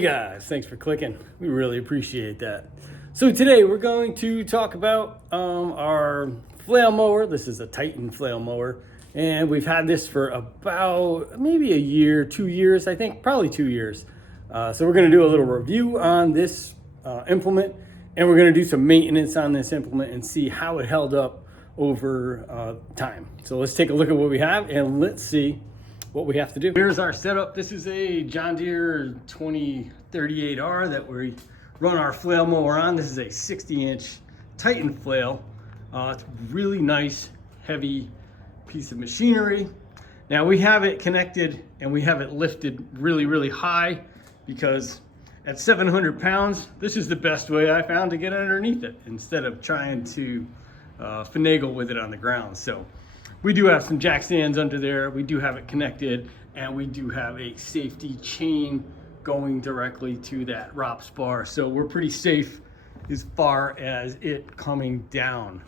Hey guys, thanks for clicking. We really appreciate that. So today we're going to talk about our flail mower. This is a Titan flail mower, and we've had this for about maybe a year, 2 years, I think, probably 2 years. So we're going to do a little review on this implement, and we're going to do some maintenance on this implement and see how it held up over time. So let's take a look at what we have and let's see what we have to do. Here's our setup. This is a John Deere 2038R that we run our flail mower on. This is a 60-inch Titan flail. It's a really nice, heavy piece of machinery. Now we have it connected and we have it lifted really, really high because at 700 pounds, this is the best way I found to get underneath it instead of trying to finagle with it on the ground. So we do have some jack stands under there. We do have it connected, and we do have a safety chain going directly to that ROPS bar. So we're pretty safe as far as it coming down.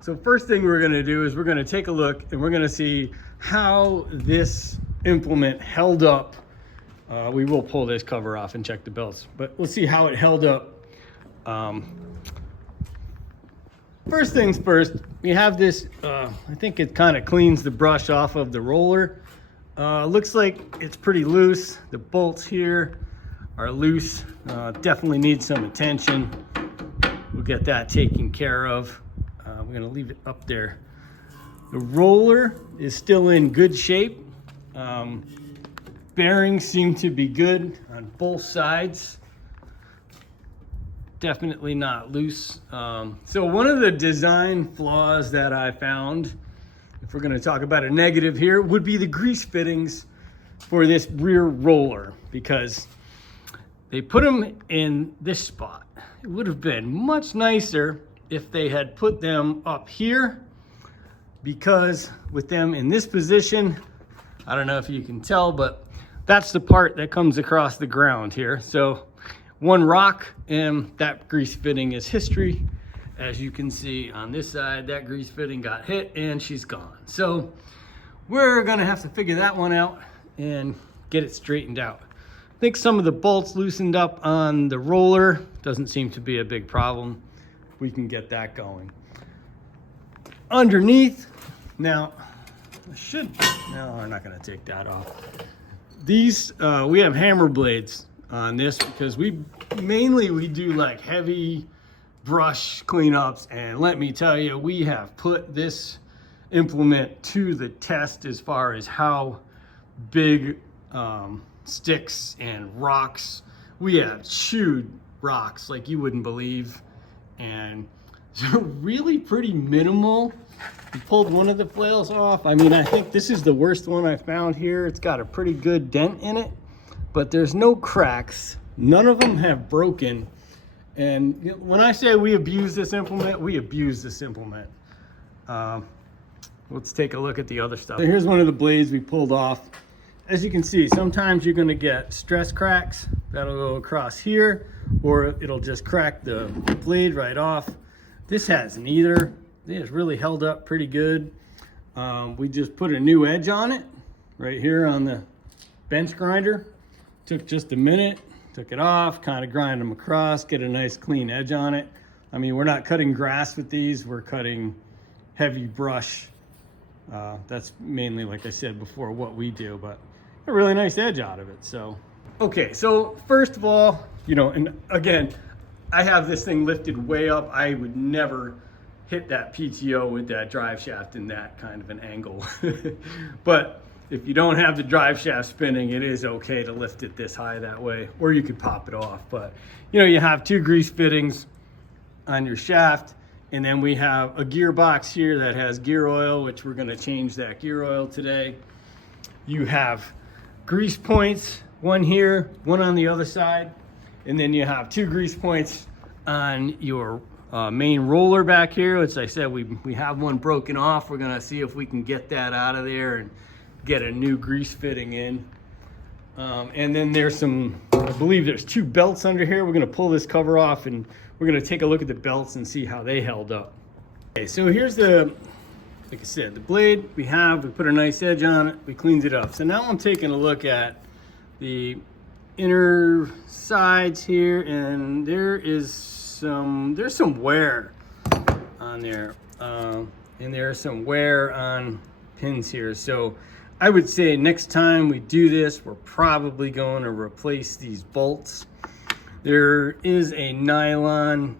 So first thing we're gonna do is we're gonna take a look and we're gonna see how this implement held up. We will pull this cover off and check the belts, but we'll see how it held up. First things first, we have this, I think it kind of cleans the brush off of the roller. Looks like it's pretty loose. The bolts here are loose. Definitely need some attention. We'll get that taken care of. We're gonna leave it up there. The roller is still in good shape. Bearings seem to be good on both sides. Definitely not loose. So one of the design flaws that I found, if we're going to talk about a negative here, would be the grease fittings for this rear roller, because they put them in this spot. It would have been much nicer if they had put them up here, because with them in this position, I don't know if you can tell, but that's the part that comes across the ground here. So one rock and that grease fitting is history. As you can see on this side, that grease fitting got hit and she's gone. So we're gonna have to figure that one out and get it straightened out. I think some of the bolts loosened up on the roller. Doesn't seem to be a big problem. We can get that going. Underneath, now, no, we're not gonna take that off. These, we have hammer blades on this because we do like heavy brush cleanups, and let me tell you, we have put this implement to the test as far as how big sticks and rocks. We have chewed rocks like you wouldn't believe, and they're really pretty minimal. We pulled one of the flails off. I mean, I think this is the worst one I found here. It's got a pretty good dent in it, but there's no cracks. None of them have broken. And when I say we abuse this implement, we abuse this implement. Let's take a look at the other stuff. So here's one of the blades we pulled off. As you can see, sometimes you're gonna get stress cracks that'll go across here, or it'll just crack the blade right off. This has neither. It has really held up pretty good. We just put a new edge on it right here on the bench grinder. Took just a minute, took it off, kind of grind them across, get a nice clean edge on it. I mean, we're not cutting grass with these, we're cutting heavy brush. That's mainly, like I said before, what we do, but a really nice edge out of it. So, okay, so first of all, and again, I have this thing lifted way up. I would never hit that PTO with that drive shaft in that kind of an angle. But if you don't have the drive shaft spinning, it is okay to lift it this high that way, or you could pop it off. But you have two grease fittings on your shaft, and then we have a gearbox here that has gear oil, which we're gonna change that gear oil today. You have grease points, one here, one on the other side, and then you have two grease points on your main roller back here, which I said we have one broken off. We're gonna see if we can get that out of there and get a new grease fitting in. And then there's I believe there's two belts under here. We're gonna pull this cover off and we're gonna take a look at the belts and see how they held up. Okay, so here's like I said, the blade we put a nice edge on it, we cleaned it up. So now I'm taking a look at the inner sides here, and there's some wear on there, and there's some wear on pins here. So I would say next time we do this, we're probably going to replace these bolts. There is a nylon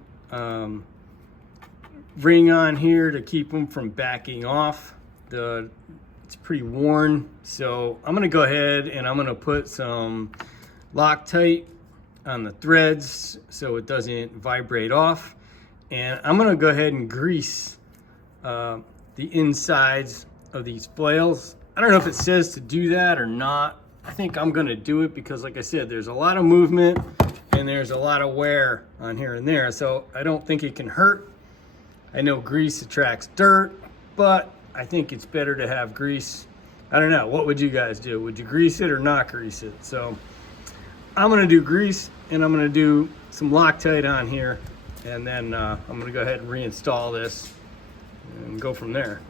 ring on here to keep them from backing off. It's pretty worn, so I'm gonna go ahead and I'm gonna put some Loctite on the threads so it doesn't vibrate off, and I'm gonna go ahead and grease the insides of these flails. I don't know if it says to do that or not. I think I'm gonna do it because, like I said, there's a lot of movement and there's a lot of wear on here and there, so I don't think it can hurt. I know grease attracts dirt, but I think it's better to have grease. I don't know, what would you guys do? Would you grease it or not grease it? So I'm gonna do grease, and I'm gonna do some Loctite on here, and then I'm gonna go ahead and reinstall this and go from there.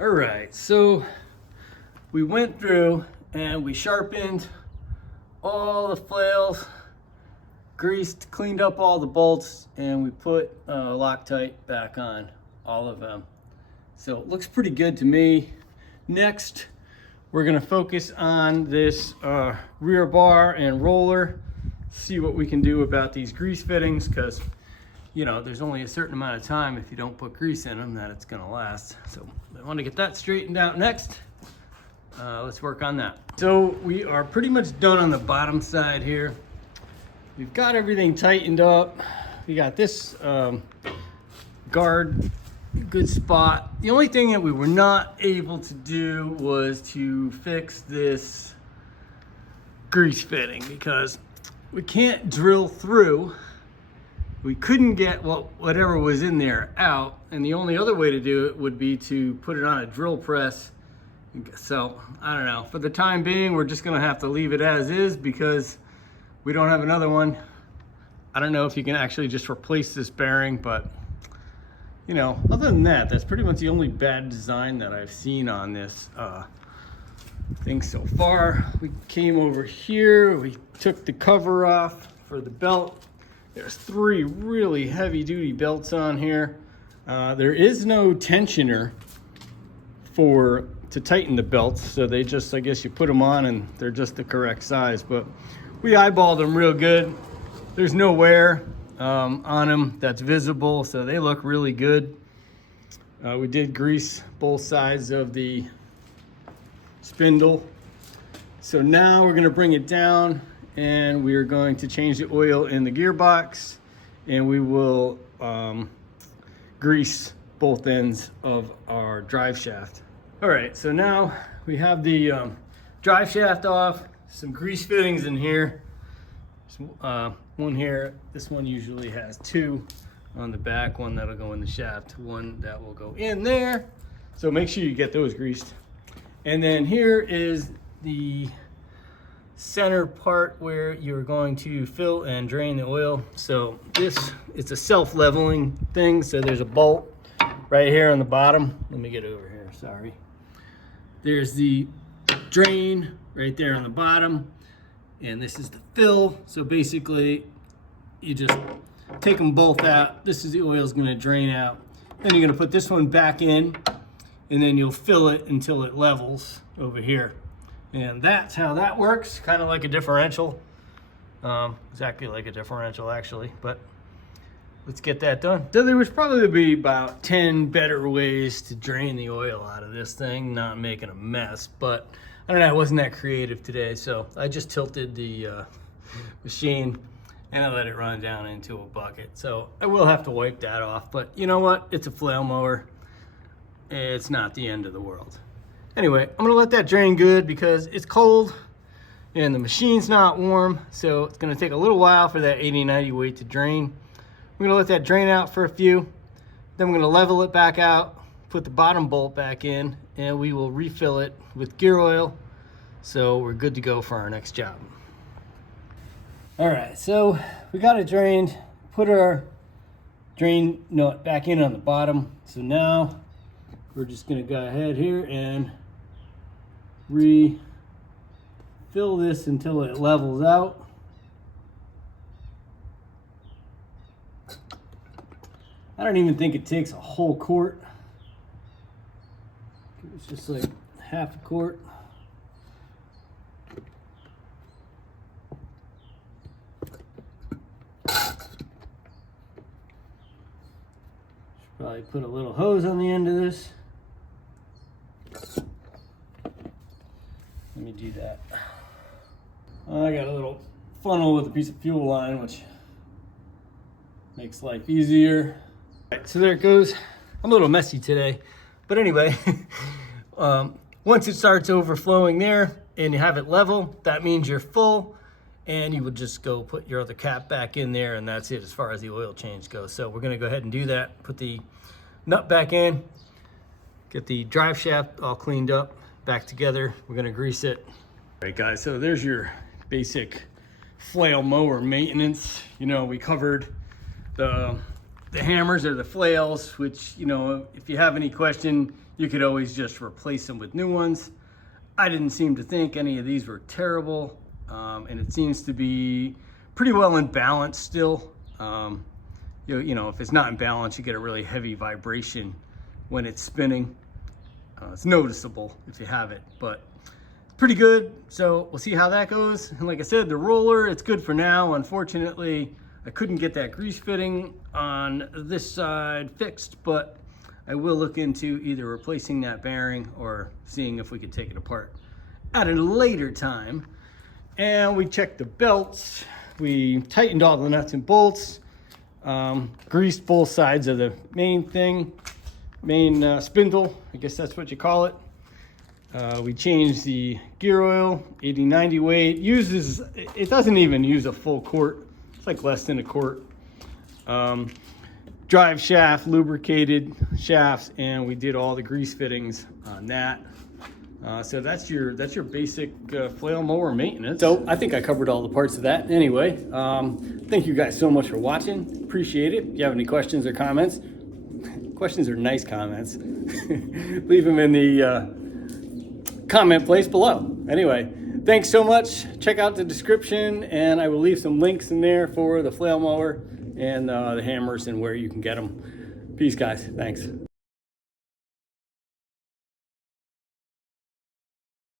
All right, so we went through and we sharpened all the flails, greased, cleaned up all the bolts, and we put Loctite back on all of them. So it looks pretty good to me. Next, we're gonna focus on this rear bar and roller, see what we can do about these grease fittings, because you know, there's only a certain amount of time if you don't put grease in them that it's gonna last. So I want to get that straightened out next. Let's work on that. So we are pretty much done on the bottom side here. We've got everything tightened up. We got this guard, good spot. The only thing that we were not able to do was to fix this grease fitting because we can't drill through. We couldn't get whatever was in there out, and the only other way to do it would be to put it on a drill press. So I don't know, for the time being we're just gonna have to leave it as is because we don't have another one. I don't know if you can actually just replace this bearing, but you know, other than that, that's pretty much the only bad design that I've seen on this thing so far. We came over here, we took the cover off for the belt. There's 3 really heavy duty belts on here. There is no tensioner to tighten the belts, so they just, I guess you put them on and they're just the correct size, but we eyeballed them real good. There's no wear on them that's visible, so they look really good. We did grease both sides of the spindle. So now we're going to bring it down and we're going to change the oil in the gearbox, and we will grease both ends of our drive shaft. All right, so now we have the drive shaft off, some grease fittings in here. One here, this one usually has 2 on the back, one that'll go in the shaft, one that will go in there. So make sure you get those greased. And then here is the center part where you're going to fill and drain the oil. So it's a self-leveling thing. So there's a bolt right here on the bottom. Let me get over here, sorry. There's the drain right there on the bottom, and this is the fill. So basically you just take them both out. This is the oil's gonna drain out. Then you're gonna put this one back in, and then you'll fill it until it levels over here. And that's how that works, kind of like a differential. Exactly like a differential actually, but let's get that done. So there would probably be about 10 better ways to drain the oil out of this thing, not making a mess, but I don't know, I wasn't that creative today, so I just tilted the machine and I let it run down into a bucket. So I will have to wipe that off, but you know what? It's a flail mower. It's not the end of the world. Anyway, I'm gonna let that drain good because it's cold and the machine's not warm, so it's gonna take a little while for that 80-90 weight to drain. We're gonna let that drain out for a few, then we're gonna level it back out, put the bottom bolt back in, and we will refill it with gear oil, so we're good to go for our next job. All right, so we got it drained, put our drain nut back in on the bottom. So now we're just gonna go ahead here and refill this until it levels out. I don't even think it takes a whole quart. It's just like half a quart. Should probably put a little hose on the end of this. Let me do that. I got a little funnel with a piece of fuel line, which makes life easier. All right, so there it goes. I'm a little messy today, but anyway, once it starts overflowing there and you have it level, that means you're full, and you would just go put your other cap back in there, and that's it as far as the oil change goes. So we're gonna go ahead and do that. Put the nut back in, get the drive shaft all cleaned up, back together. We're gonna grease it. All right, guys, so there's your basic flail mower maintenance. You know, we covered the hammers or the flails, which, you know, if you have any question, you could always just replace them with new ones. I didn't seem to think any of these were terrible, and it seems to be pretty well in balance still. You know, if it's not in balance, you get a really heavy vibration when it's spinning. It's noticeable if you have it, but it's pretty good. So we'll see how that goes. And like I said, the roller, it's good for now. Unfortunately, I couldn't get that grease fitting on this side fixed, but I will look into either replacing that bearing or seeing if we could take it apart at a later time. And we checked the belts. We tightened all the nuts and bolts, greased both sides of the main spindle, I guess that's what you call it. We changed the gear oil, 80-90 weight. It doesn't even use a full quart. It's like less than a quart. Drive shaft, lubricated shafts, and we did all the grease fittings on that. So that's your basic flail mower maintenance. So I think I covered all the parts of that. Anyway, thank you guys so much for watching. Appreciate it. If you have any questions or comments, questions are nice comments. Leave them in the comment place below. Anyway, thanks so much. Check out the description, and I will leave some links in there for the flail mower and the hammers and where you can get them. Peace, guys. Thanks.